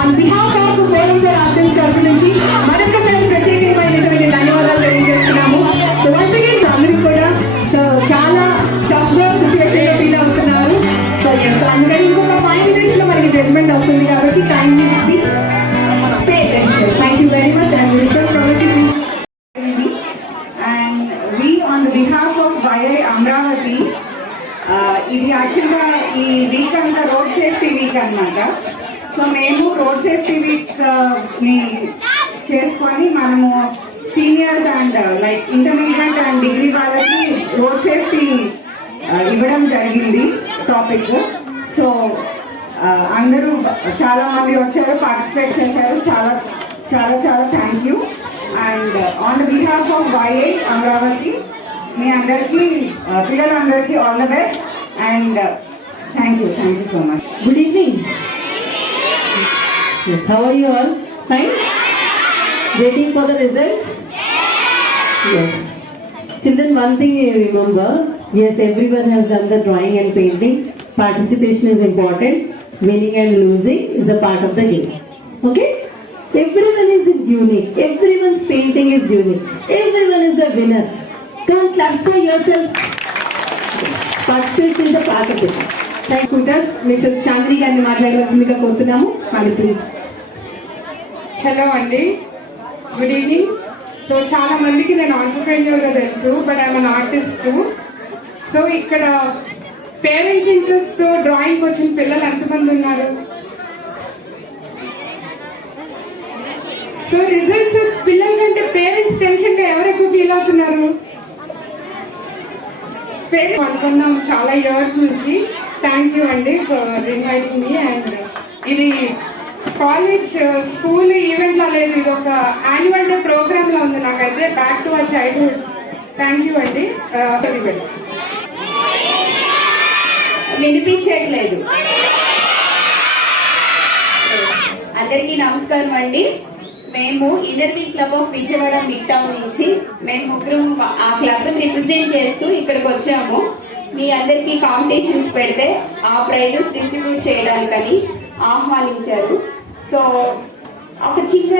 On behalf of వోలంటీర్ artist తరఫు నుంచి మరొకసారి ప్రత్యేకమైనటువంటి ధన్యవాదాలు తెలియజేస్తున్నాము. సో వన్స్ అగైన్ అందరూ కూడా సో చాలా టఫ్ గా సిచ్యువేషన్ లో ఫీల్ అవుతున్నారు. సో ఎస్ అందుకని ఇంకొక 5 minutes లో మనకి జడ్జ్మెంట్ వస్తుంది కాబట్టి time be pay attention. Thank you very much and request and we on the behalf of YI Amaravati ఇది యాక్చువల్గా ఈ వీక్ అంతా రోడ్ సేఫ్టీ వీక్ అన్నమాట. సో మేము రోడ్ సేఫ్టీ వీక్ ని చేసుకొని మనము seniors and like intermediate and degree వాళ్ళకి రోడ్ సేఫ్టీ ఇవ్వడం జరిగింది టాపిక్. సో అందరూ చాలా మంది వచ్చారు, పార్టిసిపేట్ చేశారు. చాలా చాలా చాలా thank you. And on the behalf of YI Amaravati మీ అందరికీ పిల్లలందరికీ all the best and thank you so much. Good evening. Yes, how are you all? Fine? Waiting for the results? Yes. Children, one thing you remember, yes, everyone has done the drawing and painting. Participation is important. Winning and losing is a part of the game. Okay? Everyone is unique. Everyone's painting is unique. Everyone is the winner. Come clap for yourself. Participate in the part of it. Thanks scooters Mrs Chandri గారిని మాట్లాడవలసిందిగా కోరుతున్నాము. Madam please. Hello అండి, good evening. So చాలా మందికి నేను ఆంటర్ప్రెన్యూర్గా తెలుసు, but I'm an artist. So ఇక్కడ పేరెంట్స్ ఇంట్రెస్ట్తో డ్రాయింగ్ వచ్చిన పిల్లలు ఎంతమంది ఉన్నారు? సో రిజల్ట్స్ పిల్లల కంటే పేరెంట్స్ టెన్షన్గా ఎవరు ఎక్కువ ఫీల్ అవుతున్నారు? పేరెంట్స్ అనుకున్నాం చాలా ఇయర్స్ నుంచి. థ్యాంక్ యూ అండి ఫర్ ఇన్వైటింగ్ మీ. అండ్ ఇది కాలేజ్ స్కూల్ ఈవెంట్లో లేదు, ఇది ఒక యాన్యువల్ డే ప్రోగ్రామ్ లో ఉంది. నాకైతే back to our childhood. Thank you అండి. వినిపించట్లేదు. అందరికీ నమస్కారం అండి. మేము Inner Wheel club of Vijayawada mid town నుంచి మేము ముగ్గురు ఆ క్లబ్ రిప్రజెంట్ చేస్తూ ఇక్కడికి వచ్చాము. మీ అందరికీ కాంపిటీషన్స్ పెడితే ఆ ప్రైజెస్ డిస్ట్రిబ్యూట్ చేయడానికని ఆహ్వానించారు. సో ఒక చిన్న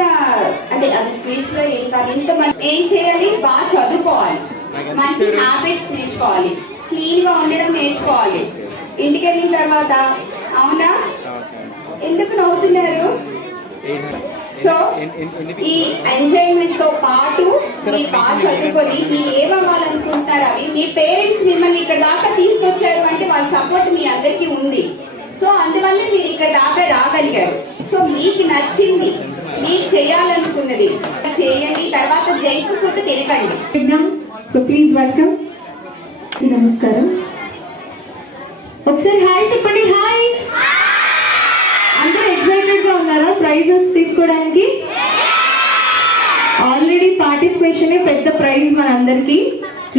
అంటే అది స్పీచ్ లో ఏం కాదు, ఇంతమంది ఏం చేయాలి, బాగా చదువుకోవాలి, మంచి హ్యాబిట్స్ నేర్చుకోవాలి, క్లీన్ గా ఉండడం నేర్చుకోవాలి. ఇంటికి వెళ్ళిన తర్వాత అవునా, ఎందుకు నవ్వుతున్నారు? సో ఈ ఎంజాయ్మెంట్ తో పాటు మీరు బాగా చదువుకొని మీరు ఏమవ్వాలనుకుంటారు అవి మీ పేరెంట్స్ మిమ్మల్ని ఇక్కడ దాకా తీసుకొచ్చారు అంటే వాళ్ళ సపోర్ట్ మీ అందరికీ ఉంది. సో అందువల్ల మీరు ఇక్కడ దాకా రాగలిగారు. సో మీకు నచ్చింది, మీరు చేయాలనుకున్నది చేయండి. తర్వాత జంక్ ఫుడ్ తినకండి. So please welcome. నమస్కారం. ఒకసారి హాయ్ చెప్పండి. హాయ్. అందరూ ఎక్సైటెడ్ గా ఉన్నారా ప్రైజెస్ తీసుకోవడానికి? ఆల్రెడీ పార్టిసిపేషన్ పెద్ద ప్రైజ్ మనందరికి.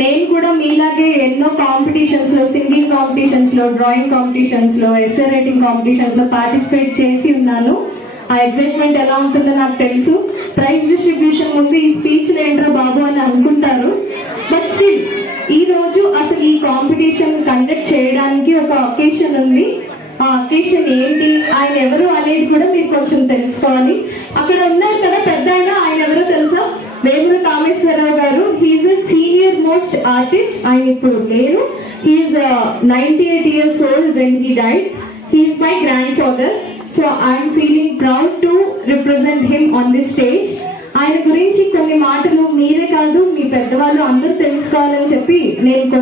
నేను కూడా మీలాగే ఎన్నో కాంపిటీషన్స్ లో, సింగింగ్ కాంపిటీషన్స్ లో, డ్రాయింగ్ కాంపిటీషన్స్ లో, ఎస్సే రైటింగ్ కాంపిటీషన్స్ లో పార్టిసిపేట్ చేసి ఉన్నాను. ఆ ఎక్సైట్మెంట్ ఎలా ఉంటుందో నాకు తెలుసు. ప్రైజ్ డిస్ట్రిబ్యూషన్ ముందు ఈ స్పీచ్ ఏంట్రా బాబు అని అనుకుంటారు. బట్ స్టిల్ ఈ రోజు అసలు ఈ కాంపిటీషన్ కండక్ట్ చేయడానికి ఒక ఒకేషన్ ఉంది. ఆ అకేషన్ ఏంటి, ఆయన ఎవరు అనేది కూడా మీరు కొంచెం తెలుసుకోవాలి. అక్కడ ఉన్నారు కదా పెద్ద ఆయన ఎవరో తెలుసా? వేముల కామేశ్వరరావు గారు. He's a senior most artist. ఆయన ఇప్పుడు లేరు. He's 98 years old when he died. He is my grandfather. So I am feeling proud to represent him on this stage. ఆయన గురించి కొన్ని మాటలు మీరే కాదు మీ పెద్దవాళ్ళు అందరూ తెలుసుకోవాలని చెప్పి నేను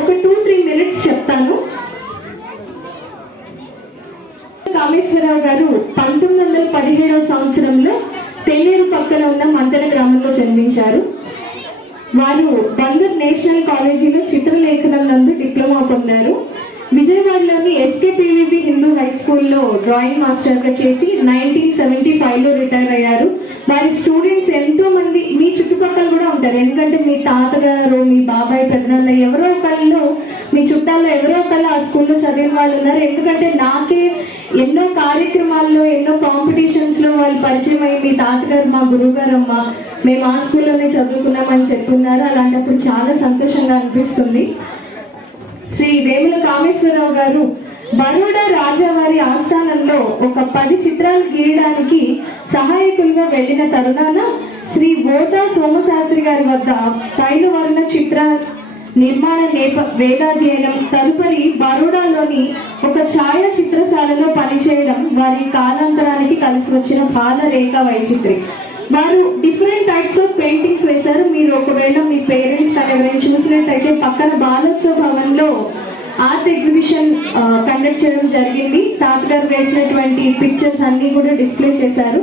ఒక 2-3 minutes చెప్తాను. కామేశ్వరరావు గారు 1917వ సంవత్సరంలో తెల్లేరు పక్కన ఉన్న మంతెన గ్రామంలో జన్మించారు. వారు బందర్ నేషనల్ కాలేజీలో చిత్రలేఖనం నందు డిప్లొమా పొందారు. విజయవాడలోని ఎస్కేపీవీపీ హిందూ హై స్కూల్లో డ్రాయింగ్ మాస్టర్గా చేసి 1975లో రిటైర్ అయ్యారు. వారి స్టూడెంట్స్ ఎంతో మంది మీ చుట్టుపక్కల కూడా ఉంటారు. ఎందుకంటే మీ తాతగారు, మీ బాబాయ్, పెద్దనాన్న ఎవరో ఒకళ్ళు, మీ చుట్టాల్లో ఎవరో ఒకళ్ళు ఆ స్కూల్లో చదివిన వాళ్ళు ఉన్నారు. ఎందుకంటే నాకే ఎన్నో కార్యక్రమాల్లో, ఎన్నో కాంపిటీషన్స్లో వాళ్ళు పరిచయం అయ్యి మీ తాతగారు మా గురువు గారమ్మ, మేము ఆ స్కూల్లోనే చదువుకున్నామని చెప్తున్నారు. అలాంటప్పుడు చాలా సంతోషంగా అనిపిస్తుంది. శ్రీ వేముల కామేశ్వరరావు గారు బరోడా రాజావారి ఆస్థానంలో ఒక 10 చిత్రాలు గీయడానికి సహాయకులుగా వెళ్ళిన తరుణాన శ్రీ బోతా సోమశాస్త్రి గారి వద్ద పైన చిత్ర నిర్మాణ వేదాధ్యయనం తదుపరి బరోడాలోని ఒక ఛాయా చిత్రశాలలో పనిచేయడం వారి కాలాంతరానికి కలిసి వచ్చిన బాలరేఖ వైచిత్రి. వారు డిఫరెంట్ టైప్స్ ఆఫ్ పెయింటింగ్స్ వేశారు. మీరు ఒకవేళ మీ పేరెంట్స్ కానీ ఎవరైనా చూసినట్టయితే పక్కన బాలోత్సవ భవన్లో ఆర్ట్ ఎగ్జిబిషన్ కండక్ట్ చేయడం జరిగింది. తాతగారు వేసినటువంటి పిక్చర్స్ అన్ని కూడా డిస్ప్లే చేశారు.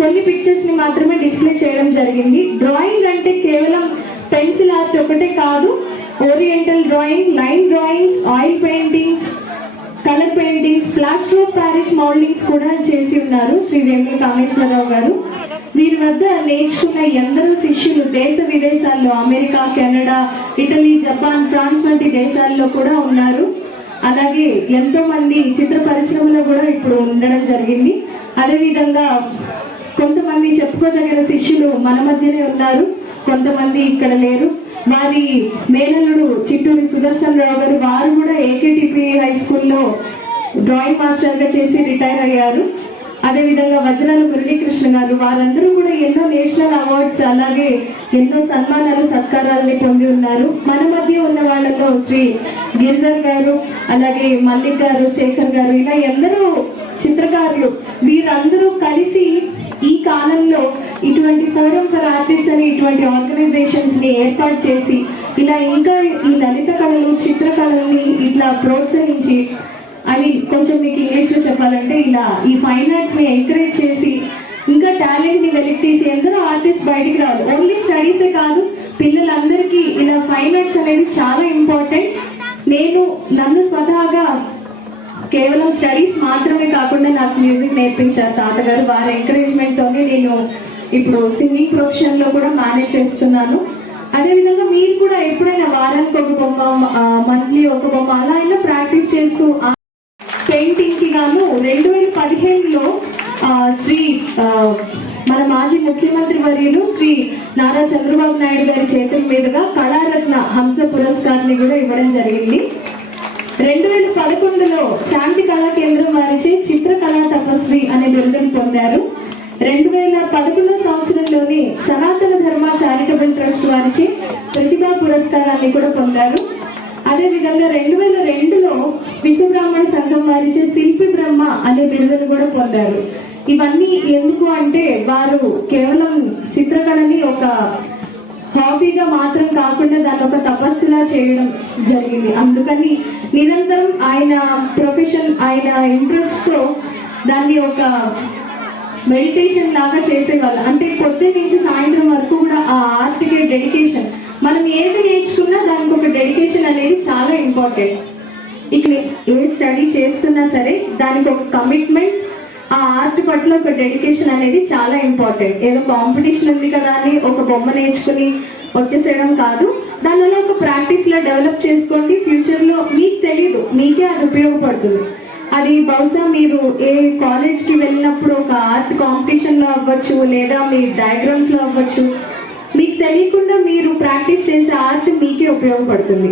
కొన్ని పిక్చర్స్ ని మాత్రమే డిస్ప్లే చేయడం జరిగింది. డ్రాయింగ్ అంటే కేవలం పెన్సిల్ ఆర్ట్ ఒకటే కాదు, oriental drawing, line drawings, oil paintings, colour paintings, plaster of Paris mouldings కూడా చేసి ఉన్నారు శ్రీ వేముల కామేశ్వరరావు గారు. వీరి వద్ద నేర్చుకున్న ఎందరో శిష్యులు దేశ విదేశాల్లో America, Canada, Italy, Japan, France వంటి దేశాల్లో కూడా ఉన్నారు. అలాగే ఎంతో మంది చిత్ర పరిశ్రమలో కూడా ఇప్పుడు ఉండడం జరిగింది. అదేవిధంగా కొంతమంది చెప్పుకోదగిన శిష్యులు మన మధ్యనే ఉన్నారు, కొంతమంది ఇక్కడ లేరు. వారి మేనల్లుడు చిట్టూరి సుదర్శన్ రావు గారు, వారు కూడా ఏకేటిపి హై స్కూల్లో డ్రాయింగ్ మాస్టర్ గా చేసి రిటైర్ అయ్యారు. అదేవిధంగా వజ్రాల మురళీకృష్ణ గారు, వారందరూ కూడా ఎన్నో నేషనల్ అవార్డ్స్ అలాగే ఎన్నో సన్మానాలు సత్కారాలని పొంది ఉన్నారు. మన మధ్య ఉన్న వాళ్ళలో శ్రీ గిరిధర్ గారు, అలాగే మల్లిక్ గారు, శేఖర్ గారు, ఇలా ఎందరో చిత్రకారులు, వీరందరూ కలిసి ఈ కాలంలో ఇటువంటి ఫోరం ఫర్ ఆర్టిస్ట్ అని ఇటువంటి ఆర్గనైజేషన్స్ ని ఏర్పాటు చేసి ఇలా ఇంకా ఈ లలిత కళలు, చిత్రకళల్ని ఇట్లా ప్రోత్సహించి, అవి కొంచెం మీకు ఇంగ్లీష్ లో చెప్పాలంటే ఇలా ఈ ఫైన్ ఆర్ట్స్ ని ఎంకరేజ్ చేసి ఇంకా టాలెంట్ ని వెలికి తీసి ఎందరో ఆర్టిస్ట్ బయటికి రావాలి. ఓన్లీ స్టడీసే కాదు, పిల్లలందరికీ ఇలా ఫైన్ ఆర్ట్స్ అనేది చాలా ఇంపార్టెంట్. నన్ను స్వతహాగా కేవలం స్టడీస్ మాత్రమే కాకుండా నాకు మ్యూజిక్ నేర్పించారు తాతగారు. వారి ఎంకరేజ్మెంట్ తోనే నేను ఇప్పుడు సింగింగ్ ప్రొఫెషన్ లో కూడా మేనేజ్ చేస్తున్నాను. అదేవిధంగా మీరు కూడా ఎప్పుడైనా వారానికి ఒక బొమ్మ, మంత్లీ ఒక బొమ్మ అలా అయినా ప్రాక్టీస్ చేస్తూ పెయింటింగ్ కి గాను 2015లో శ్రీ మన మాజీ ముఖ్యమంత్రి వర్యులు శ్రీ నారా చంద్రబాబు నాయుడు గారి చేతుల మీదుగా కళారత్న హంస పురస్కారాన్ని కూడా ఇవ్వడం జరిగింది. 2011లో శాంతి కళా కేంద్రం వారిచే చిత్రకళా తపస్వి అనే బిరుదును పొందారు. 2011 సంవత్సరంలోనే సనాతన ధర్మ చారిటబుల్ ట్రస్ట్ వారిచే ప్రతిభా పురస్కారాన్ని కూడా పొందారు. అదేవిధంగా 2002లో విశ్వబ్రాహ్మణ సంఘం వారిచే శిల్పి బ్రహ్మ అనే బిరుదును కూడా పొందారు. ఇవన్నీ ఎందుకు అంటే వారు కేవలం చిత్రకళని ఒక హాబీగా మాత్రం కాకుండా దాన్ని ఒక తపస్సులా చేయడం జరిగింది. అందుకని నిరంతరం ఆయన ప్రొఫెషన్, ఆయన ఇంట్రెస్ట్ తో దాన్ని ఒక మెడిటేషన్ లాగా చేసేవాళ్ళు. అంటే పొద్దున్న నుంచి సాయంత్రం వరకు కూడా ఆ ఆర్ట్కే డెడికేషన్. మనం ఏది నేర్చుకున్నా దానికి ఒక డెడికేషన్ అనేది చాలా ఇంపార్టెంట్. ఇక్కడ ఏ స్టడీ చేస్తున్నా సరే దానికి ఒక కమిట్మెంట్, ఆ ఆర్ట్ పట్ల ఒక డెడికేషన్ అనేది చాలా ఇంపార్టెంట్. ఏదో కాంపిటీషన్ ఉంది కదా అని ఒక బొమ్మ నేర్చుకుని వచ్చేసేయడం కాదు, దానిలో ఒక ప్రాక్టీస్ లా డెవలప్ చేసుకోండి. ఫ్యూచర్ లో మీకు తెలీదు, మీకే అది ఉపయోగపడుతుంది. అది బహుశా మీరు ఏ కాలేజ్ కి వెళ్ళినప్పుడు ఒక ఆర్ట్ కాంపిటీషన్ లో అవ్వచ్చు, లేదా మీ డయాగ్రామ్స్ లో అవ్వచ్చు, మీకు తెలియకుండా మీరు ప్రాక్టీస్ చేసే ఆర్ట్ మీకే ఉపయోగపడుతుంది.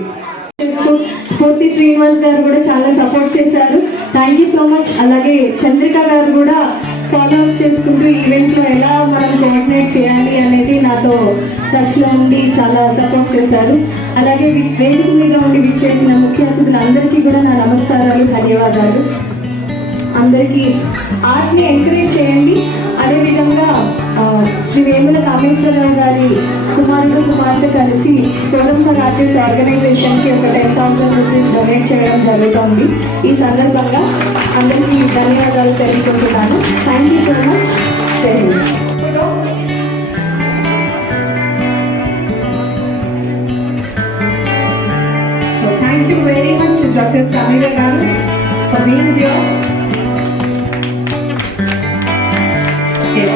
స్ఫూర్తి శ్రీనివాస్ గారు కూడా చాలా సపోర్ట్ చేశారు. Thank you so much. అలాగే చంద్రిక గారు కూడా ఫాలో అప్ చేసుకుంటూ ఈవెంట్ లో ఎలా మనం కోఆర్డినేట్ చేయాలి అనేది నాతో టచ్ లో ఉండి చాలా సపోర్ట్ చేశారు. అలాగే వేదిక మీద ఉండి విచ్చేసిన ముఖ్య అతిథులందరికీ కూడా నా నమస్కారాలు, ధన్యవాదాలు. అందరికీ ఆర్ట్ని ఎంకరేజ్ చేయండి. అదేవిధంగా శ్రీ వేముల కామేశ్వరరావు గారి కుమారుడు కుమార్తె కలిసి ఫోరం ఫర్ ఆర్టిస్ట్ ఆర్గనైజేషన్కి ఒక 10,000 రూపీస్ డొనేట్ చేయడం జరుగుతుంది. ఈ సందర్భంగా అందరికీ ధన్యవాదాలు తెలియజేస్తున్నాను. Thank you so much. జై Hind. So thank you very much, Dr. Samira Garu, for being here. Yes.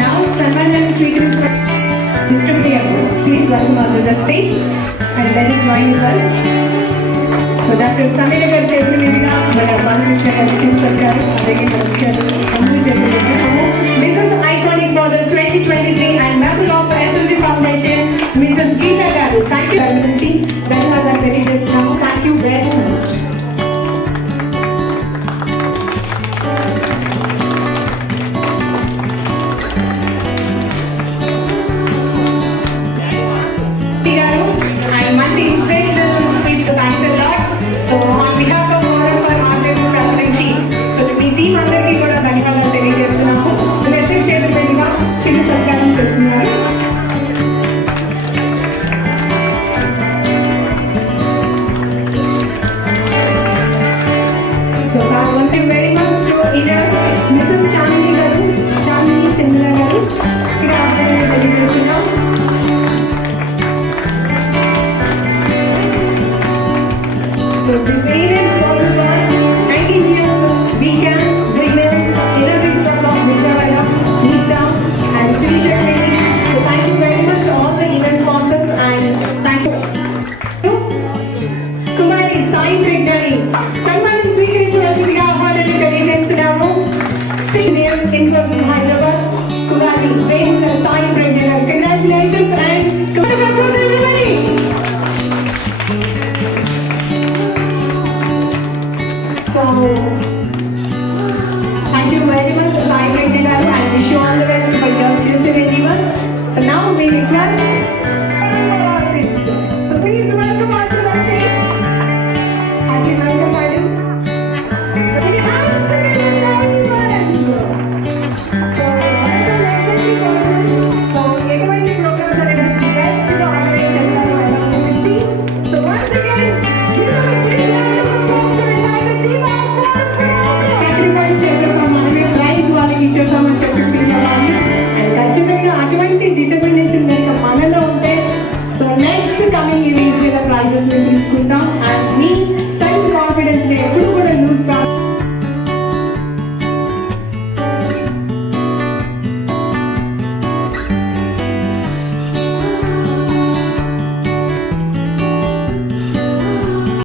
Now, Salman and Sweetu, Mr. Priya, please welcome onto the stage and let us join you well. So, Dr. Samira Garu చేతుల మీదుగా మన బాలకృష్ణ గారు తీసుకొచ్చారు. అలాగే అందరూ చేతుల మీదుగా this is iconic for the 2023 and member of SLG Foundation, Mrs. Geeta Garu. Thank you very much. ధన్యవాదాలు తెలియజేస్తున్నాము. Thank you very much. Infosys Hyderabad, Kurati, Vemukara Sai